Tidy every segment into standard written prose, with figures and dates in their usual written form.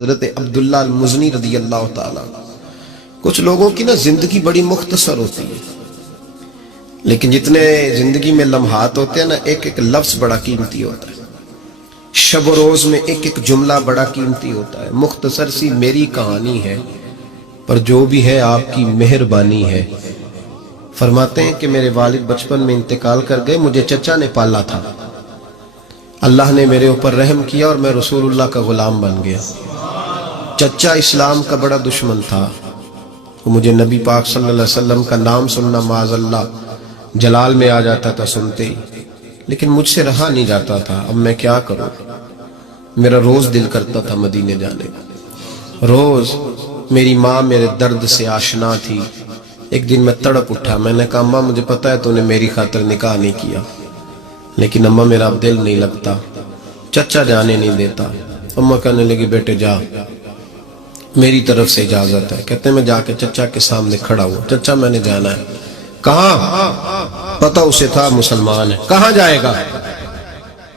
حضرت عبداللہ المزنی رضی اللہ تعالیٰ. کچھ لوگوں کی نا زندگی بڑی مختصر ہوتی ہے، لیکن جتنے زندگی میں لمحات ہوتے ہیں نا، ایک ایک لفظ بڑا قیمتی ہوتا ہے، شب و روز میں ایک ایک جملہ بڑا قیمتی ہوتا ہے. مختصر سی میری کہانی ہے، پر جو بھی ہے آپ کی مہربانی ہے. فرماتے ہیں کہ میرے والد بچپن میں انتقال کر گئے، مجھے چچا نے پالا تھا. اللہ نے میرے اوپر رحم کیا اور میں رسول اللہ کا غلام بن گیا. چچا اسلام کا بڑا دشمن تھا، وہ مجھے نبی پاک صلی اللہ علیہ وسلم کا نام سننا معاذ اللہ جلال میں آ جاتا تھا سنتے ہی، لیکن مجھ سے رہا نہیں جاتا تھا. اب میں کیا کروں؟ میرا روز دل کرتا تھا مدینے جانے کا. روز میری ماں میرے درد سے آشنا تھی. ایک دن میں تڑپ اٹھا، میں نے کہا اماں مجھے پتا ہے تو نے میری خاطر نکاح نہیں کیا، لیکن اماں میرا اب دل نہیں لگتا، چچا جانے نہیں دیتا. اماں کہنے لگی بیٹے جا، میری طرف سے اجازت ہے. کہتے ہیں میں جا کے چچا کے سامنے کھڑا ہوا. چچا میں نے جانا ہے. کہاں؟ پتہ اسے تھا مسلمان ہے. کہاں جائے گا؟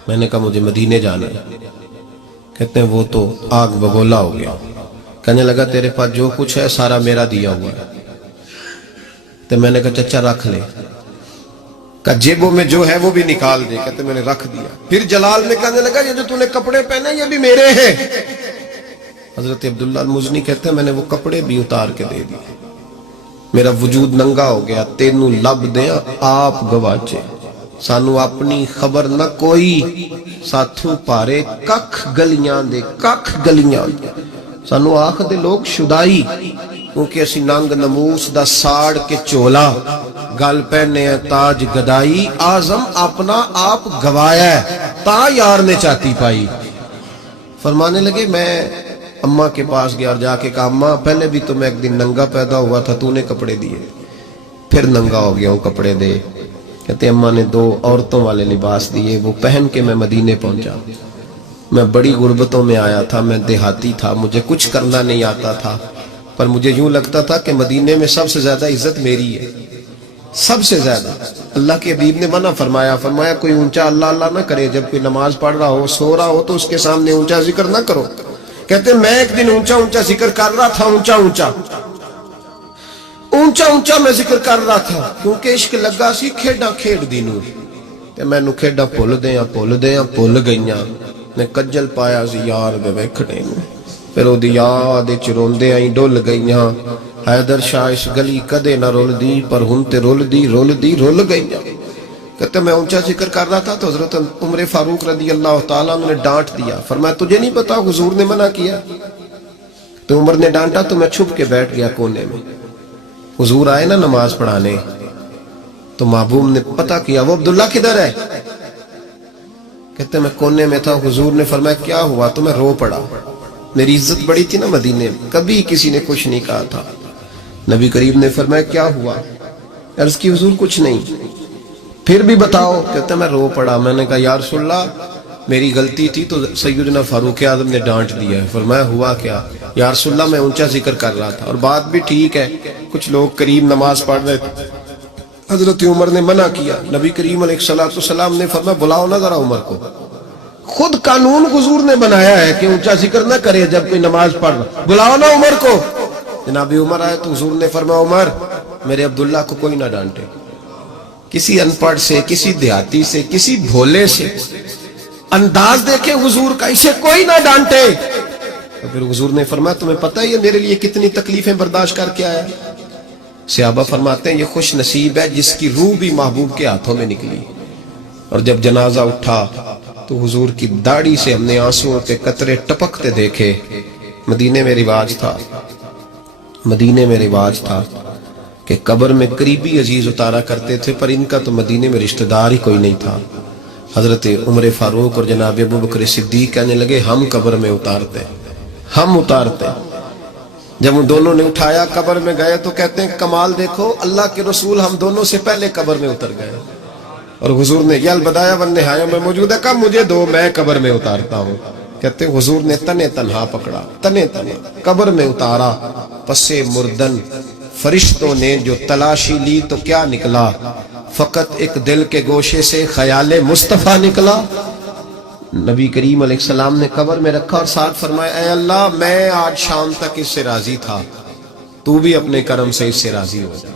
میں نے کہا مجھے مدینے جانا ہے. کہتے ہیں وہ تو آگ بگولا ہو گیا. کہنے لگا تیرے پاس جو کچھ ہے سارا میرا دیا ہوا ہے. تو میں نے کہا چچا رکھ لے. کہ جیبوں میں جو ہے وہ بھی نکال دے. کہتے میں نے رکھ دیا. پھر جلال میں کہنے لگا یہ جو تو نے کپڑے پہنے یہ بھی میرے ہیں. حضرت عبداللہ المزنی کہتے ہیں میں نے وہ کپڑے بھی اتار کے دے دیے. میرا وجود ننگا ہو گیا. تینوں لب دیں آپ گواچے، سانو اپنی خبر نہ کوئی، ساتھوں پارے ککھ گلیاں دے ککھ گلیاں دے. سانو آخ دے لوگ شدائی، کیونکہ اسی ننگ نموس دا ساڑ کے چولا، گل پہنے تاج گدائی، آزم اپنا آپ گوایا ہے تا یار نے چاہتی پائی. فرمانے لگے میں اماں کے پاس گیا اور جا کے کہا اماں پہلے بھی تو میں ایک دن ننگا پیدا ہوا تھا، تو نے کپڑے دیے، پھر ننگا ہو گیا ہوں کپڑے دے. کہتے اماں نے 2 عورتوں والے لباس دیے، وہ پہن کے میں مدینے پہنچا. میں بڑی غربتوں میں آیا تھا، میں دیہاتی تھا، مجھے کچھ کرنا نہیں آتا تھا، پر مجھے یوں لگتا تھا کہ مدینے میں سب سے زیادہ عزت میری ہے، سب سے زیادہ. اللہ کے حبیب نے منع فرمایا کوئی اونچا اللہ اللہ نہ کرے. جب کوئی نماز پڑھ رہا ہو سو رہا ہو تو اس کے سامنے اونچا ذکر نہ کرو. کہتے میں ایک دن اونچا اونچا ذکر کر رہا تھا، اونچا اونچا میں ذکر کر رہا تھا، کیونکہ عشق لگا سی کھیڈاں کھیڈ دی نور. تے مینوں کھیڈاں بھول گئیاں. میں کجل پایا سی یار دے ویکھنے نوں، پھر او دی یاد وچ روندے آئی ڈل گئیاں. حیدر شاہ اس گلی کدے نہ رول دی، پر ہن تے رول گئیاں. کہتے میں اونچا ذکر کر رہا تھا تو حضرت عمر فاروق رضی اللہ تعالیٰ عنہ نے ڈانٹ دیا. فرمایا تجھے نہیں پتا حضور نے منع کیا؟ تو عمر نے ڈانٹا تو میں چھپ کے بیٹھ گیا کونے میں. حضور آئے نا نماز پڑھانے تو محبوب نے پتہ کیا وہ عبداللہ کدھر ہے. کہتے میں کونے میں تھا. حضور نے فرمایا کیا ہوا؟ تو میں رو پڑا. میری عزت بڑی تھی نا مدینے میں، کبھی کسی نے کچھ نہیں کہا تھا. نبی کریم نے فرمایا کیا ہوا؟ عرض کی حضور کچھ نہیں. پھر بھی بتاؤ. کہتا میں رو پڑا. میں نے کہا یا رسول اللہ میری غلطی تھی تو سیدنا فاروق اعظم نے ڈانٹ دیا ہے. فرمایا ہوا کیا؟ یا رسول اللہ میں اونچا ذکر کر رہا تھا، اور بات بھی ٹھیک ہے، کچھ لوگ قریب نماز پڑھ رہے تھے، حضرت عمر نے منع کیا. نبی کریم علیہ السلام نے فرمایا بلاؤ نہ ذرا عمر کو. خود قانون حضور نے بنایا ہے کہ اونچا ذکر نہ کرے جب کوئی نماز پڑھ رہا، بلاؤ نہ عمر کو. جناب عمر آئے تو حضور نے فرمایا عمر میرے عبداللہ کو کوئی نہ ڈانٹے. کسی ان پڑھ سے، کسی دیہاتی سے، کسی بھولے سے انداز دیکھے حضور کا، اسے کوئی نہ ڈانٹے. تو پھر حضور نے فرمایا تمہیں پتہ ہے یہ میرے لیے کتنی تکلیفیں برداشت کر کے آیا. صحابہ فرماتے ہیں یہ خوش نصیب ہے جس کی روح بھی محبوب کے ہاتھوں میں نکلی. اور جب جنازہ اٹھا تو حضور کی داڑھی سے ہم نے آنسوؤں کے قطرے ٹپکتے دیکھے. مدینے میں رواج تھا کہ قبر میں قریبی عزیز اتارا کرتے تھے، پر ان کا تو مدینے میں رشتہ دار ہی کوئی نہیں تھا. حضرت عمر فاروق اور جناب ابوبکر صدیق کہنے لگے ہم قبر میں اتارتے. جب ان دونوں نے اٹھایا قبر میں گئے تو کہتے ہیں کمال دیکھو اللہ کے رسول ہم دونوں سے پہلے قبر میں اتر گئے، اور حضور نے یہ البدایہ والنہایہ میں موجود ہے کہا مجھے دو میں قبر میں اتارتا ہوں. کہتے ہیں حضور نے تنہا پکڑا، قبر میں اتارا. پسے مردن فرشتوں نے جو تلاشی لی تو کیا نکلا؟ فقط ایک دل کے گوشے سے خیال مصطفیٰ نکلا. نبی کریم علیہ السلام نے قبر میں رکھا اور ساتھ فرمایا اے اللہ میں آج شام تک اس سے راضی تھا، تو بھی اپنے کرم سے اس سے راضی ہو جا۔